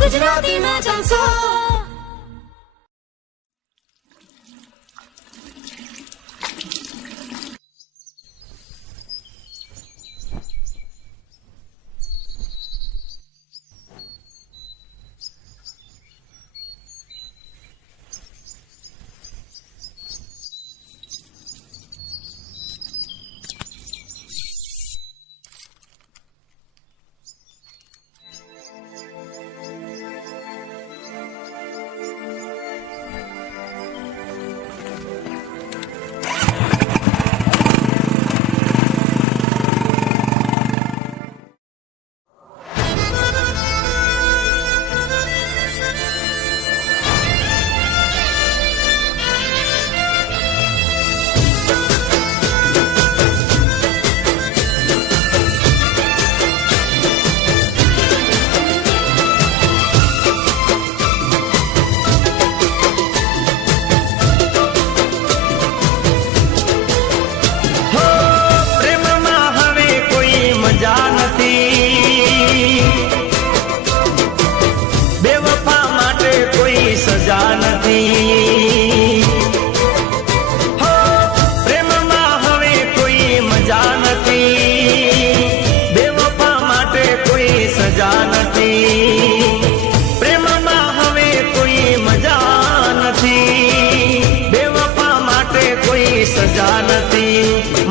ગુજરાતીમાં જલસો.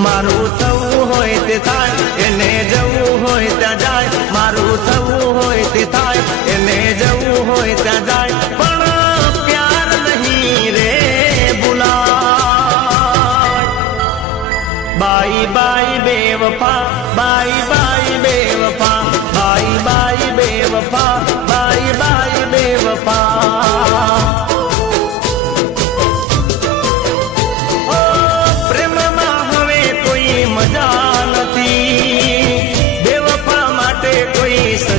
મારું થવું હોય તે થાય, એને જવું હોય ત્યાં જાય. મારું થવું હોય તે થાય, એને જવું હોય ત્યાં જાય. પણ પ્યાર નહીં રે ભૂલાય. બાઈ બાઈ બેવફા, બાઈ બાઈ બેવફા, બાઈ બાઈ બેવફા, બાઈ બાઈ બેવફા.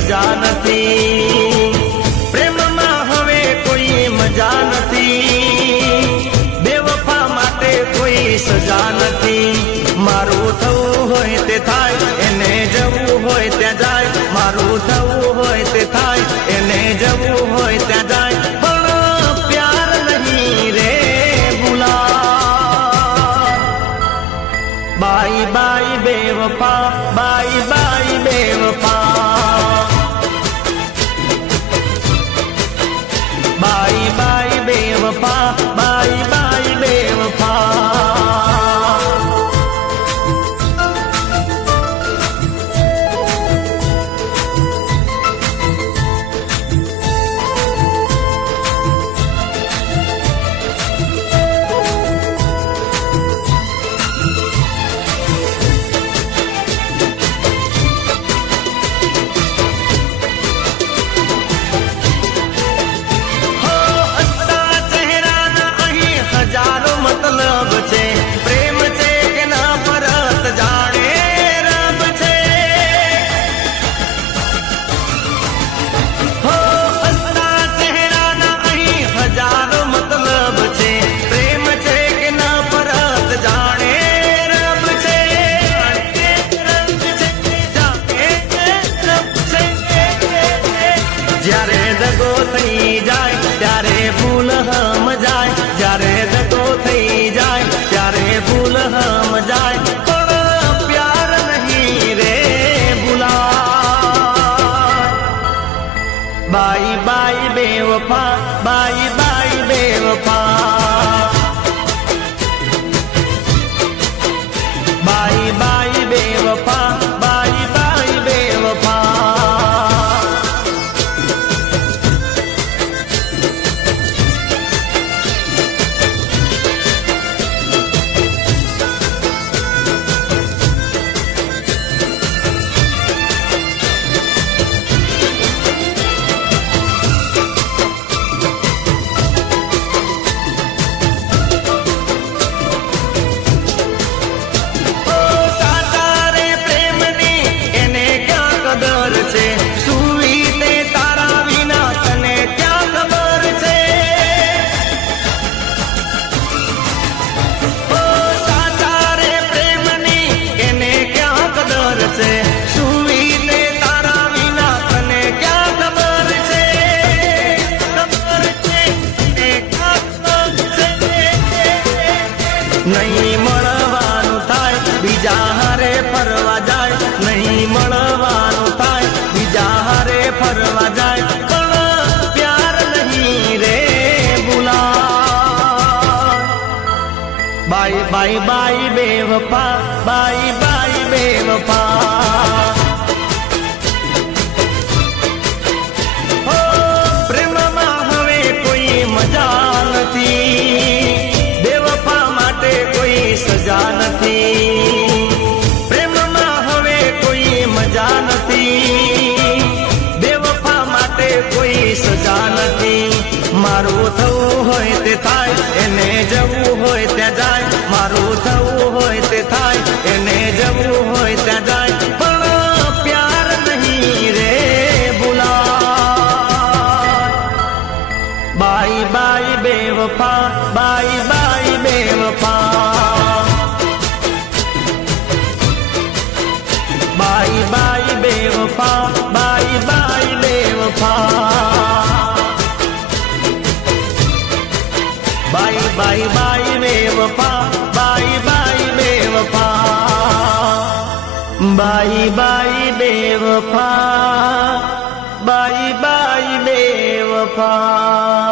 સજા નથી પ્રેમમાં, હવે કોઈ મજા નથી. બેવફા માટે કોઈ સજા નથી. મારું થવું હોય તે થાય, એને જવું હોય ત્યાં જાય. મારું થવું હોય તે થાય, એને જવું હોય ત્યાં જાય. પણ પ્યાર નહીં રે ભૂલા. બાઈ બાઈ બેવફા, બાઈ બાઈ બેવફા. બાઈ બાઈ બેવફા, બાઈ બાઈ બેવફા. જ્યારે દગો થઈ જાય ત્યારે ભૂલ હમ જાય. જ્યારે દગો થઈ જાય ત્યારે ભૂલ હમ જાય. પણ પ્યાર નહીં રે ભૂલાય. બાઈ બાઈ બેવફા, બાઈ બાઈ બેવફા. બાઈ બાઈ બેવફા, બાઈ બાઈ બેવફા. બાય બાય બેવફા, બાય બાય બેવફા. હો પ્રેમમાં હવે કોઈ મજા નથી, બેવફા માટે કોઈ સજા નથી. પ્રેમમાં હવે કોઈ મજા નથી, બેવફા માટે કોઈ સજા નથી. મારું થવું હોય તે થાય, એને જવું હોય ત્યાં જાય. મારું થવું હોય તે થાય, એને જવું હોય ત્યાં જાય. પણ પ્યાર નહીં રે ભૂલાય. બાય બાય બેવફા, બાય બાય બેવફા. બાય બાય બેવફા, બાય બાય બેવફા. બાય બાય બાય બેવફા, બાય બાય બેવફા. બાય બાય બેવફા, બાય બાય બેવફા.